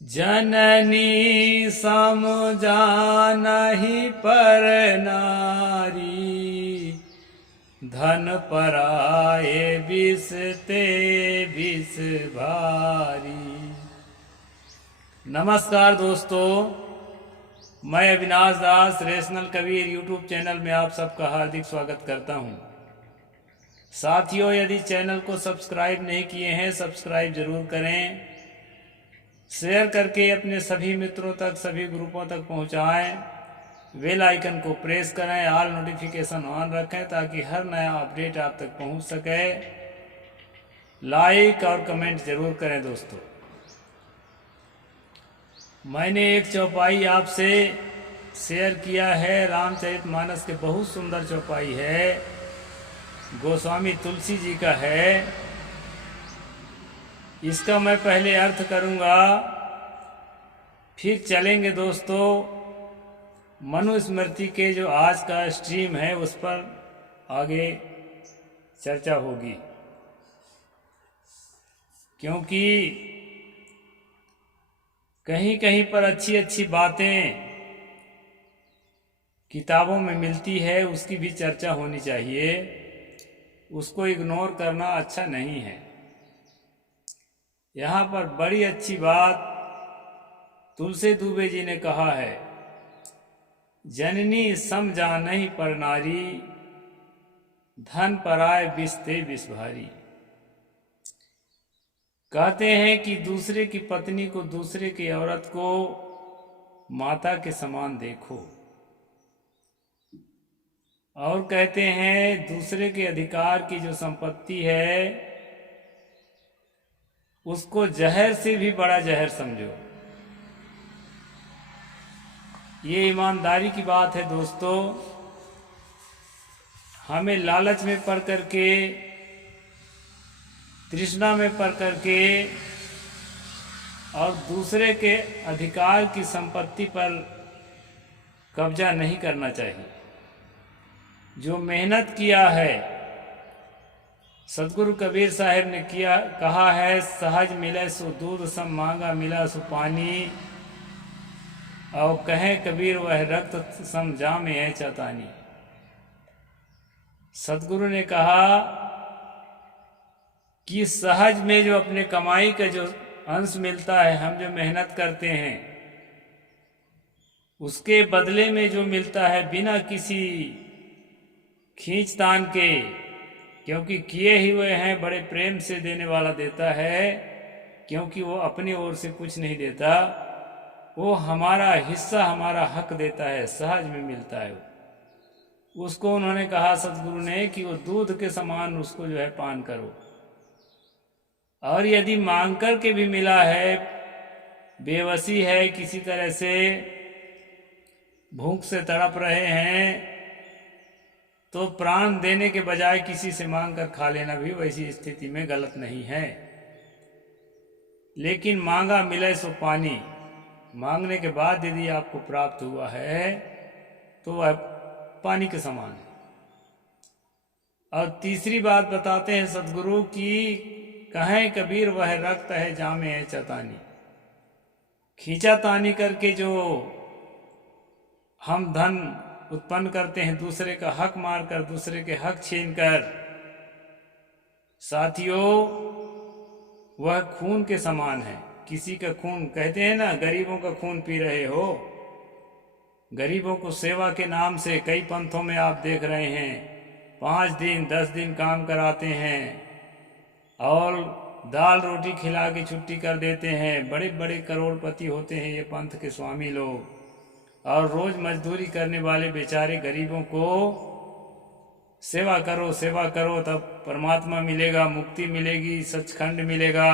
जननी समझानहि पर नारी, धन पराए विष ते विष भारी। नमस्कार दोस्तों, मैं अविनाश दास रेशनल कबीर यूट्यूब चैनल में आप सबका हार्दिक स्वागत करता हूं। साथियों, यदि चैनल को सब्सक्राइब नहीं किए हैं, सब्सक्राइब जरूर करें। शेयर करके अपने सभी मित्रों तक, सभी ग्रुपों तक पहुंचाएं। बेल आइकन को प्रेस करें, ऑल नोटिफिकेशन ऑन रखें ताकि हर नया अपडेट आप तक पहुंच सके। लाइक और कमेंट जरूर करें दोस्तों। मैंने एक चौपाई आपसे शेयर किया है, रामचरितमानस के बहुत सुंदर चौपाई है, गोस्वामी तुलसी जी का है। इसका मैं पहले अर्थ करूंगा, फिर चलेंगे दोस्तों मनुस्मृति के जो आज का स्ट्रीम है उस पर आगे चर्चा होगी, क्योंकि कहीं कहीं पर अच्छी अच्छी बातें किताबों में मिलती है, उसकी भी चर्चा होनी चाहिए। उसको इग्नोर करना अच्छा नहीं है। यहाँ पर बड़ी अच्छी बात तुलसी दुबे जी ने कहा है, जननी सम जानहि पर नारी, धन पराय विष ते विष भारी। कहते हैं कि दूसरे की पत्नी को, दूसरे की औरत को माता के समान देखो, और कहते हैं दूसरे के अधिकार की जो संपत्ति है उसको जहर से भी बड़ा जहर समझो। ये ईमानदारी की बात है दोस्तों। हमें लालच में पड़ करके, तृष्णा में पड़ करके और दूसरे के अधिकार की संपत्ति पर कब्जा नहीं करना चाहिए। जो मेहनत किया है, सतगुरु कबीर साहब ने कहा है, सहज मिले सो दूध सम मांगा मिला सो पानी, और कहे कबीर वह रक्त सम जामे है चतानी। सतगुरु ने कहा कि सहज में जो अपने कमाई का जो अंश मिलता है, हम जो मेहनत करते हैं उसके बदले में जो मिलता है बिना किसी खींचतान के, क्योंकि किए ही हुए हैं, बड़े प्रेम से देने वाला देता है, क्योंकि वो अपनी ओर से कुछ नहीं देता, वो हमारा हिस्सा, हमारा हक देता है, सहज में मिलता है। उसको उन्होंने कहा सतगुरु ने कि वो दूध के समान उसको जो है पान करो। और यदि मांग कर के भी मिला है, बेबसी है, किसी तरह से भूख से तड़प रहे हैं, तो प्राण देने के बजाय किसी से मांग कर खा लेना भी वैसी स्थिति में गलत नहीं है। लेकिन मांगा मिले सो पानी, मांगने के बाद यदि आपको प्राप्त हुआ है तो वह पानी के समान है। और तीसरी बात बताते हैं सतगुरु की, कहें कबीर वह रक्त है जामे है चतानी। खींचा तानी करके जो हम धन उत्पन्न करते हैं, दूसरे का हक मारकर, दूसरे के हक छीनकर, साथियों वह खून के समान है। किसी का खून, कहते हैं ना, गरीबों का खून पी रहे हो। गरीबों को सेवा के नाम से कई पंथों में आप देख रहे हैं, 5 दिन 10 दिन काम कराते हैं और दाल रोटी खिला के छुट्टी कर देते हैं। बड़े बड़े करोड़पति होते हैं ये पंथ के स्वामी लोग, और रोज मजदूरी करने वाले बेचारे गरीबों को सेवा करो, सेवा करो, तब परमात्मा मिलेगा, मुक्ति मिलेगी, सचखंड मिलेगा,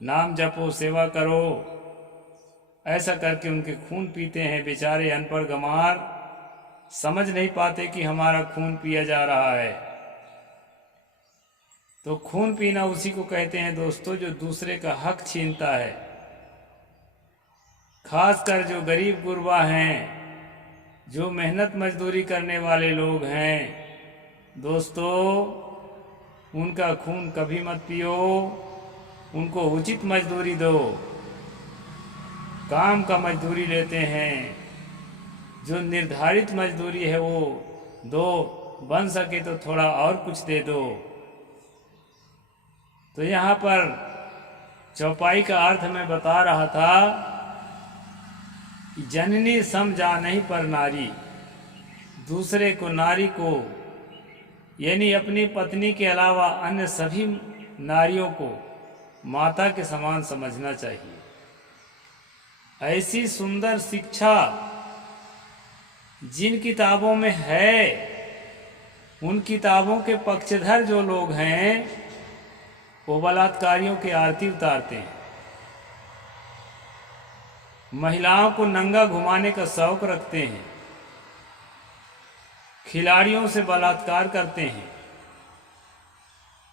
नाम जपो, सेवा करो। ऐसा करके उनके खून पीते हैं बेचारे अनपढ़ गंवार, समझ नहीं पाते कि हमारा खून पिया जा रहा है। तो खून पीना उसी को कहते हैं दोस्तों जो दूसरे का हक छीनता है। खासकर जो गरीब गुरबा हैं, जो मेहनत मजदूरी करने वाले लोग हैं दोस्तों, उनका खून कभी मत पियो, उनको उचित मजदूरी दो। काम का मजदूरी लेते हैं। जो निर्धारित मजदूरी है वो दो, बन सके तो थोड़ा और कुछ दे दो। तो यहाँ पर चौपाई का अर्थ मैं बता रहा था कि जननी सम जा नहीं पर नारी, दूसरे को, नारी को यानी अपनी पत्नी के अलावा अन्य सभी नारियों को माता के समान समझना चाहिए। ऐसी सुंदर शिक्षा जिन किताबों में है, उन किताबों के पक्षधर जो लोग हैं वो बलात्कारियों की आरती उतारते हैं, महिलाओं को नंगा घुमाने का शौक रखते हैं, खिलाड़ियों से बलात्कार करते हैं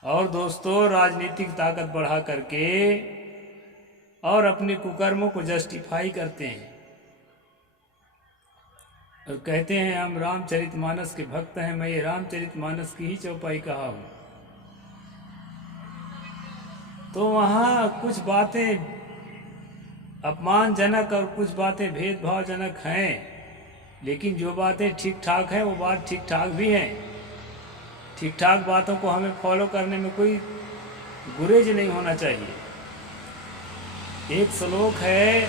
और दोस्तों राजनीतिक ताकत बढ़ा करके और अपने कुकर्मों को जस्टिफाई करते हैं और कहते हैं हम रामचरितमानस के भक्त हैं। मैं ये रामचरितमानस की ही चौपाई कहा हूँ। तो वहाँ कुछ बातें अपमानजनक और कुछ बातें भेदभावजनक हैं, लेकिन जो बातें ठीक ठाक हैं वो बात ठीक ठाक भी हैं। ठीक ठाक बातों को हमें फॉलो करने में कोई गुरेज नहीं होना चाहिए। एक श्लोक है,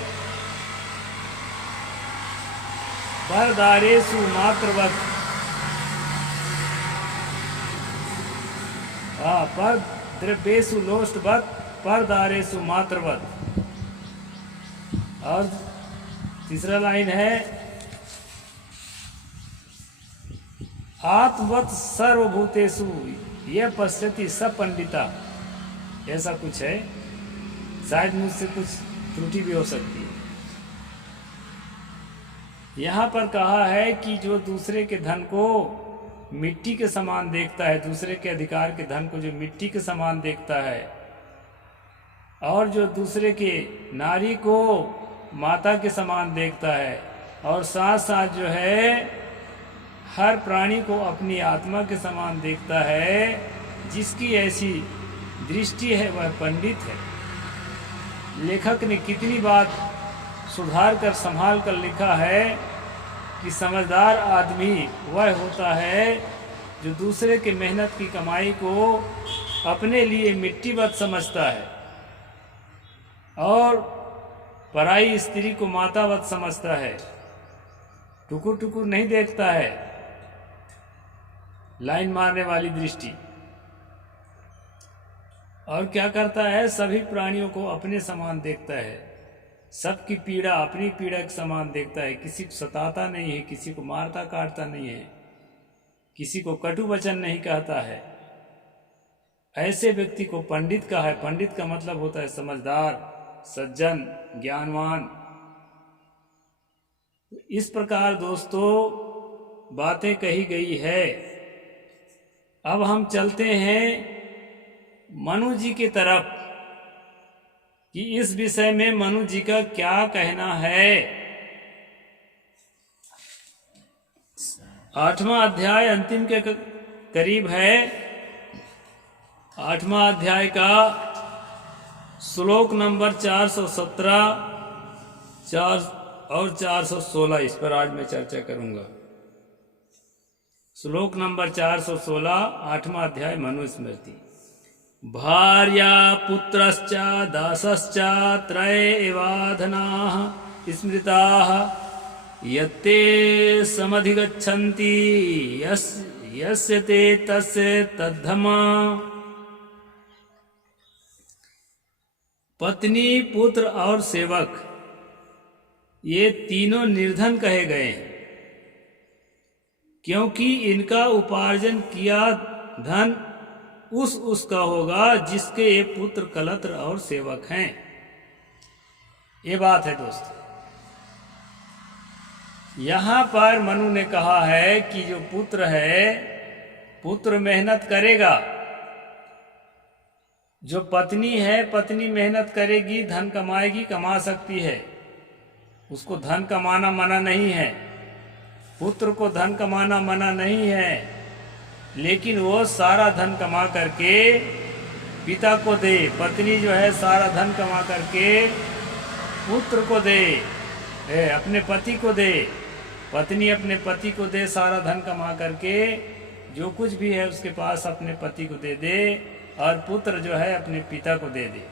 परदारेषु मातृवत्, पर द्रव्येषु लोष्टवत् परदारेषु मातृवत्। और तीसरा लाइन है, आत्मवत् सर्वभूतेषु ये पश्यति स पंडिता। ऐसा कुछ है, शायद मुझसे कुछ त्रुटि भी हो सकती है। यहाँ पर कहा है कि जो दूसरे के धन को मिट्टी के समान देखता है, दूसरे के अधिकार के धन को जो मिट्टी के समान देखता है, और जो दूसरे के नारी को माता के समान देखता है, और साथ साथ जो है हर प्राणी को अपनी आत्मा के समान देखता है, जिसकी ऐसी दृष्टि है वह पंडित है। लेखक ने कितनी बात सुधार कर संभाल कर लिखा है कि समझदार आदमी वह होता है जो दूसरे के मेहनत की कमाई को अपने लिए मिट्टीवत समझता है और पराई स्त्री को मातावत समझता है, टुकुर टुकुर नहीं देखता है, लाइन मारने वाली दृष्टि। और क्या करता है, सभी प्राणियों को अपने समान देखता है, सबकी पीड़ा अपनी पीड़ा के समान देखता है, किसी को सताता नहीं है, किसी को मारता काटता नहीं है, किसी को कटु वचन नहीं कहता है। ऐसे व्यक्ति को पंडित कहा है। पंडित का मतलब होता है समझदार, सज्जन, ज्ञानवान। इस प्रकार दोस्तों बातें कही गई है। अब हम चलते हैं मनु जी की तरफ कि इस विषय में मनु जी का क्या कहना है। 8वां अध्याय अंतिम के करीब है। 8वां अध्याय का श्लोक नंबर 417 और 416, इस पर आज मैं चर्चा करूंगा। श्लोक नंबर 416, 8वां अध्याय मनुस्मृति। भार्या पुत्रश्च दासश्च त्रय एवाधनाः स्मृताः यत्ते समधिगच्छन्ति यस्य ते तस्य तद्धमा। पत्नी, पुत्र और सेवक ये तीनों निर्धन कहे गए, क्योंकि इनका उपार्जन किया धन उसका होगा जिसके ये पुत्र, कलत्र और सेवक हैं। ये बात है दोस्तों। यहाँ पर मनु ने कहा है कि जो पुत्र है, पुत्र मेहनत करेगा। जो पत्नी है, पत्नी मेहनत करेगी, धन कमाएगी, कमा सकती है, उसको धन कमाना मना नहीं है। पुत्र को धन कमाना मना नहीं है, लेकिन वो सारा धन कमा करके पिता को दे। पत्नी जो है सारा धन कमा करके पुत्र को दे, अपने पति को दे, पत्नी अपने पति को दे, सारा धन कमा करके जो कुछ भी है उसके पास अपने पति को दे दे, और पुत्र जो है अपने पिता को दे दे।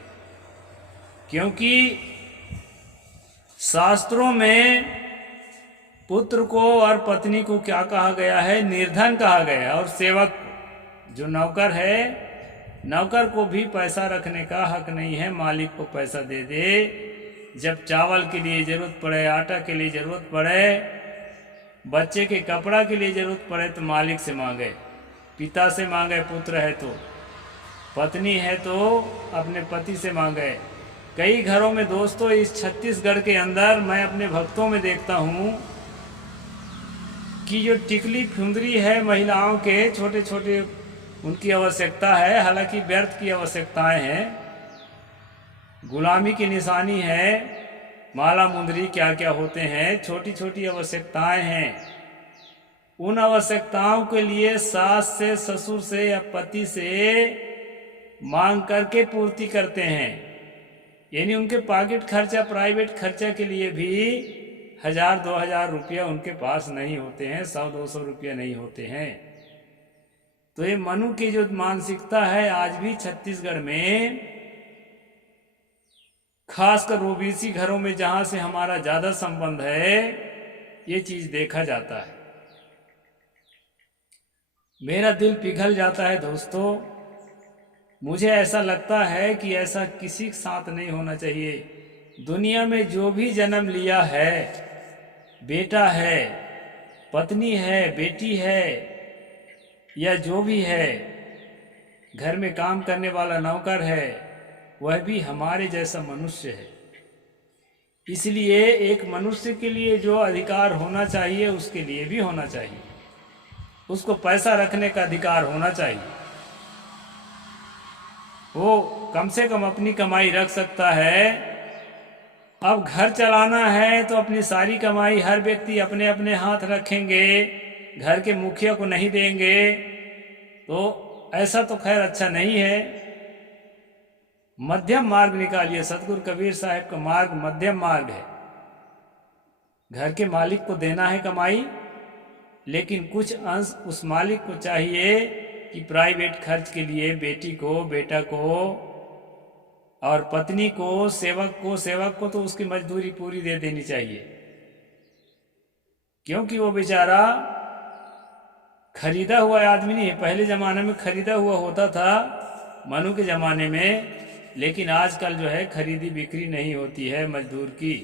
क्योंकि शास्त्रों में पुत्र को और पत्नी को क्या कहा गया है? निर्धन कहा गया। और सेवक जो नौकर है, नौकर को भी पैसा रखने का हक नहीं है, मालिक को पैसा दे दे। जब चावल के लिए जरूरत पड़े, आटा के लिए जरूरत पड़े, बच्चे के कपड़ा के लिए जरूरत पड़े तो मालिक से मांगे, पिता से मांगे, पुत्र है तो, पत्नी है तो अपने पति से मांगे। कई घरों में दोस्तों इस छत्तीसगढ़ के अंदर मैं अपने भक्तों में देखता हूँ कि जो टिकली फुंदरी है महिलाओं के, छोटे छोटे उनकी आवश्यकता है, हालांकि व्यर्थ की आवश्यकताएं हैं, गुलामी की निशानी है, माला मुंदरी क्या क्या होते हैं, छोटी छोटी आवश्यकताएं हैं। उन आवश्यकताओं के लिए सास से, ससुर से या पति से मांग करके पूर्ति करते हैं। यानी उनके पॉकेट खर्चा, प्राइवेट खर्चा के लिए भी 1000-2000 रुपया उनके पास नहीं होते हैं, 100-200 रुपया नहीं होते हैं। तो ये मनु की जो मानसिकता है आज भी छत्तीसगढ़ में, खासकर ओबीसी घरों में जहां से हमारा ज्यादा संबंध है, ये चीज देखा जाता है। मेरा दिल पिघल जाता है दोस्तों। मुझे ऐसा लगता है कि ऐसा किसी के साथ नहीं होना चाहिए। दुनिया में जो भी जन्म लिया है, बेटा है, पत्नी है, बेटी है, या जो भी है, घर में काम करने वाला नौकर है, वह भी हमारे जैसा मनुष्य है। इसलिए एक मनुष्य के लिए जो अधिकार होना चाहिए उसके लिए भी होना चाहिए। उसको पैसा रखने का अधिकार होना चाहिए। वो कम से कम अपनी कमाई रख सकता है। अब घर चलाना है तो अपनी सारी कमाई हर व्यक्ति अपने अपने हाथ रखेंगे, घर के मुखिया को नहीं देंगे, तो ऐसा तो खैर अच्छा नहीं है। मध्यम मार्ग निकालिए। सतगुरु कबीर साहब का मार्ग मध्यम मार्ग है। घर के मालिक को देना है कमाई, लेकिन कुछ अंश उस मालिक को चाहिए कि प्राइवेट खर्च के लिए बेटी को, बेटा को और पत्नी को, सेवक को तो उसकी मजदूरी पूरी दे देनी चाहिए। क्योंकि वो बेचारा खरीदा हुआ आदमी नहीं है। पहले जमाने में खरीदा हुआ होता था, मनु के जमाने में, लेकिन आजकल जो है खरीदी बिक्री नहीं होती है मजदूर की।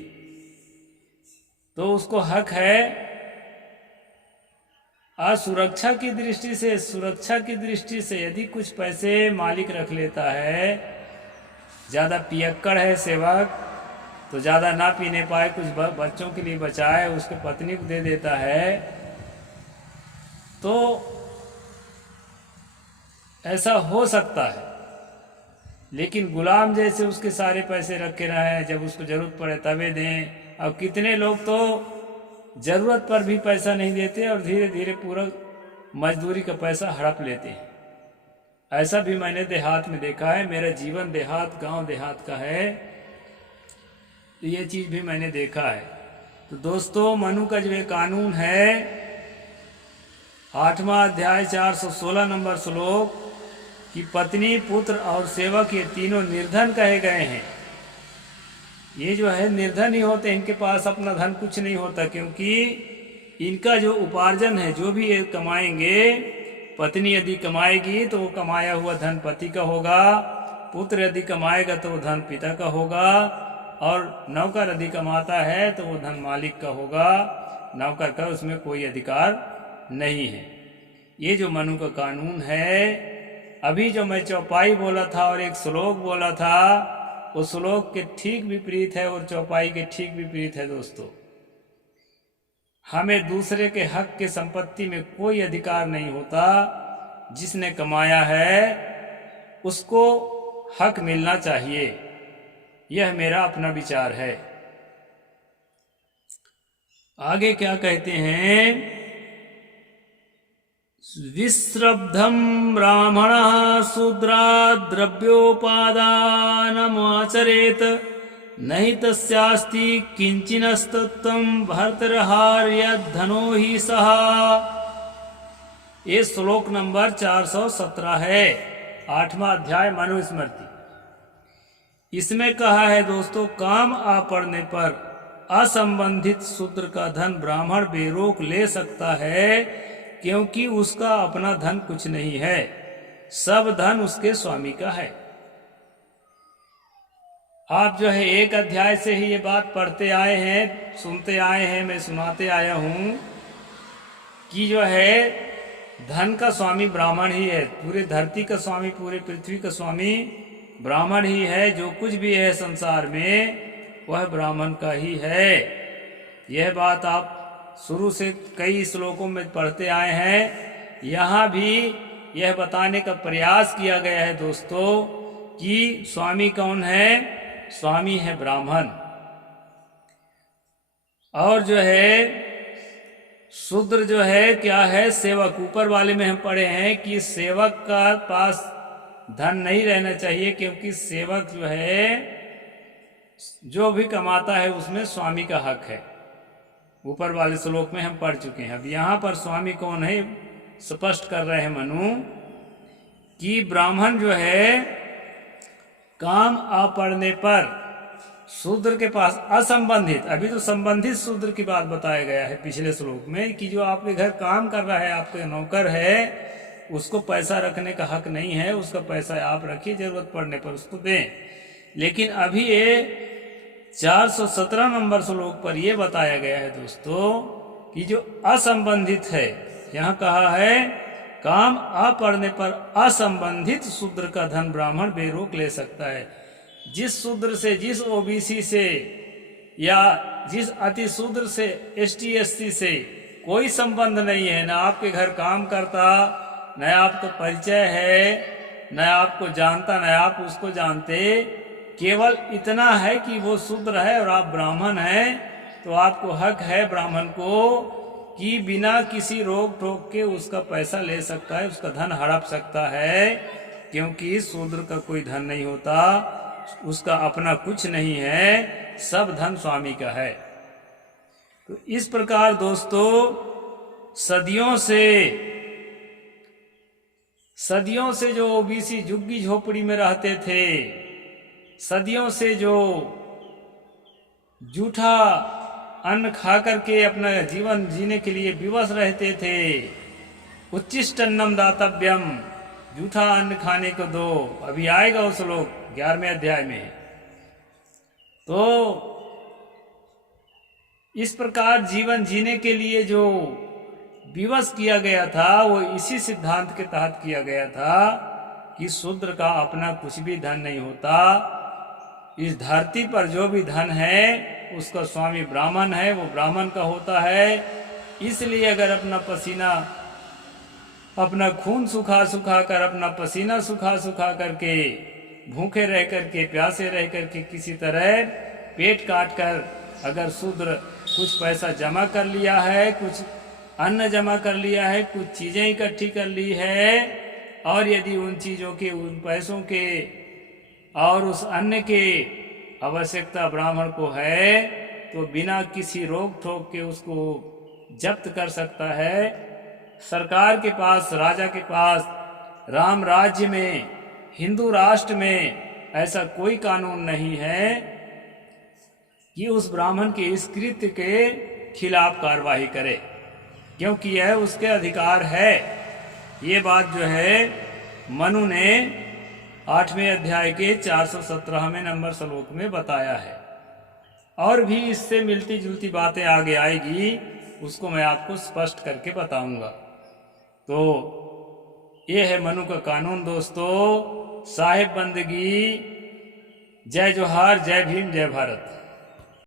तो उसको हक है। सुरक्षा की दृष्टि से यदि कुछ पैसे मालिक रख लेता है, ज़्यादा पियक्कड़ है सेवक तो ज़्यादा ना पीने पाए, कुछ बच्चों के लिए बचाए, उसके पत्नी को दे देता है, तो ऐसा हो सकता है। लेकिन गुलाम जैसे उसके सारे पैसे रखे रहे, जब उसको जरूरत पड़े तबे दें। अब कितने लोग तो जरूरत पर भी पैसा नहीं देते और धीरे धीरे पूरा मजदूरी का पैसा हड़प लेते हैं। ऐसा भी मैंने देहात में देखा है। मेरा जीवन देहात, गांव देहात का है, तो ये चीज भी मैंने देखा है। तो दोस्तों, मनु का जो ये कानून है, 8वां अध्याय 416 नंबर श्लोक, कि पत्नी, पुत्र और सेवक ये तीनों निर्धन कहे गए हैं। ये जो है निर्धन ही होते, इनके पास अपना धन कुछ नहीं होता, क्योंकि इनका जो उपार्जन है, जो भी ये कमाएंगे, पत्नी यदि कमाएगी तो वो कमाया हुआ धन पति का होगा, पुत्र यदि कमाएगा तो वो धन पिता का होगा, और नौकर यदि कमाता है तो वो धन मालिक का होगा। नौकर का उसमें कोई अधिकार नहीं है। ये जो मनु का कानून है, अभी जो मैं चौपाई बोला था और एक श्लोक बोला था, वो श्लोक के ठीक विपरीत है और चौपाई के ठीक विपरीत है। दोस्तों, हमें दूसरे के हक के संपत्ति में कोई अधिकार नहीं होता। जिसने कमाया है उसको हक मिलना चाहिए। यह मेरा अपना विचार है। आगे क्या कहते हैं? विश्रब्धम ब्राह्मणः शूद्रा द्रव्योपादानमाचरेत नहीं तस्यास्ति किंचिनस्तत्वं भर्तृहार्यधनो ही सहा। ये श्लोक नंबर 417 है, 8वां अध्याय मनुस्मृति। इसमें कहा है दोस्तों, काम आ पड़ने पर असंबंधित शूद्र का धन ब्राह्मण बेरोक ले सकता है, क्योंकि उसका अपना धन कुछ नहीं है, सब धन उसके स्वामी का है। आप जो है एक अध्याय से ही ये बात पढ़ते आए हैं, सुनते आए हैं, मैं सुनाते आया हूं कि जो है धन का स्वामी ब्राह्मण ही है। पूरे धरती का स्वामी, पूरे पृथ्वी का स्वामी ब्राह्मण ही है। जो कुछ भी है संसार में वह ब्राह्मण का ही है। यह बात आप शुरू से कई श्लोकों में पढ़ते आए हैं। यहाँ भी यह बताने का प्रयास किया गया है दोस्तों कि स्वामी कौन है। स्वामी है ब्राह्मण। और जो है शूद्र जो है क्या है, सेवक। ऊपर वाले में हम पढ़े हैं कि सेवक का पास धन नहीं रहना चाहिए, क्योंकि सेवक जो है जो भी कमाता है उसमें स्वामी का हक है। ऊपर वाले श्लोक में हम पढ़ चुके हैं। अब यहाँ पर स्वामी कौन है स्पष्ट कर रहे हैं मनु कि ब्राह्मण जो है काम आ पड़ने पर शूद्र के पास असंबंधित, अभी तो संबंधित शूद्र की बात बताया गया है पिछले श्लोक में कि जो आपके घर काम कर रहा है, आपके नौकर है, उसको पैसा रखने का हक नहीं है। उसका पैसा आप रखिए, जरूरत पड़ने पर उसको दें। लेकिन अभी ये 417 नंबर श्लोक पर यह बताया गया है दोस्तों कि जो असंबंधित है, यहाँ कहा है काम आ पड़ने पर असंबंधित शूद्र का धन ब्राह्मण बेरोक ले सकता है। जिस शूद्र से, जिस ओबीसी से या जिस अति शूद्र से, एसटी एससी से कोई संबंध नहीं है, न आपके घर काम करता, न आपका परिचय है, न आपको जानता, न आप उसको जानते, केवल इतना है कि वो शूद्र है और आप ब्राह्मण हैं, तो आपको हक है ब्राह्मण को कि बिना किसी रोक टोक के उसका पैसा ले सकता है, उसका धन हड़प सकता है, क्योंकि शूद्र का कोई धन नहीं होता, उसका अपना कुछ नहीं है, सब धन स्वामी का है। तो इस प्रकार दोस्तों सदियों से जो ओबीसी झुग्गी झोपड़ी में रहते थे, सदियों से जो जूठा अन्न खा करके अपना जीवन जीने के लिए विवश रहते थे, उच्चिष्टन्नम दातव्यम, जूठा अन्न खाने को दो। अभी आएगा उस श्लोक 11वें अध्याय में। तो इस प्रकार जीवन जीने के लिए जो विवश किया गया था, वो इसी सिद्धांत के तहत किया गया था कि शूद्र का अपना कुछ भी धन नहीं होता। इस धरती पर जो भी धन है उसका स्वामी ब्राह्मण है, वो ब्राह्मण का होता है। इसलिए अगर अपना पसीना, अपना खून सुखा सुखा कर, अपना पसीना सुखा सुखा करके, भूखे रह करके, प्यासे रह करके, किसी तरह पेट काट कर अगर शूद्र कुछ पैसा जमा कर लिया है, कुछ अन्न जमा कर लिया है, कुछ चीजें इकट्ठी कर ली है, और यदि उन चीजों के, उन पैसों के और उस अन्न के आवश्यकता ब्राह्मण को है, तो बिना किसी रोक ठोक के उसको जब्त कर सकता है। सरकार के पास, राजा के पास, राम राज्य में, हिंदू राष्ट्र में ऐसा कोई कानून नहीं है कि उस ब्राह्मण के इस कृत्य के खिलाफ कार्यवाही करे, क्योंकि यह उसके अधिकार है। ये बात जो है मनु ने 8वें अध्याय के 417वें नंबर श्लोक में बताया है। और भी इससे मिलती जुलती बातें आगे आएगी, उसको मैं आपको स्पष्ट करके बताऊंगा। तो ये है मनु का कानून दोस्तों। साहिब बंदगी, जय जोहार, जय भीम, जय भारत।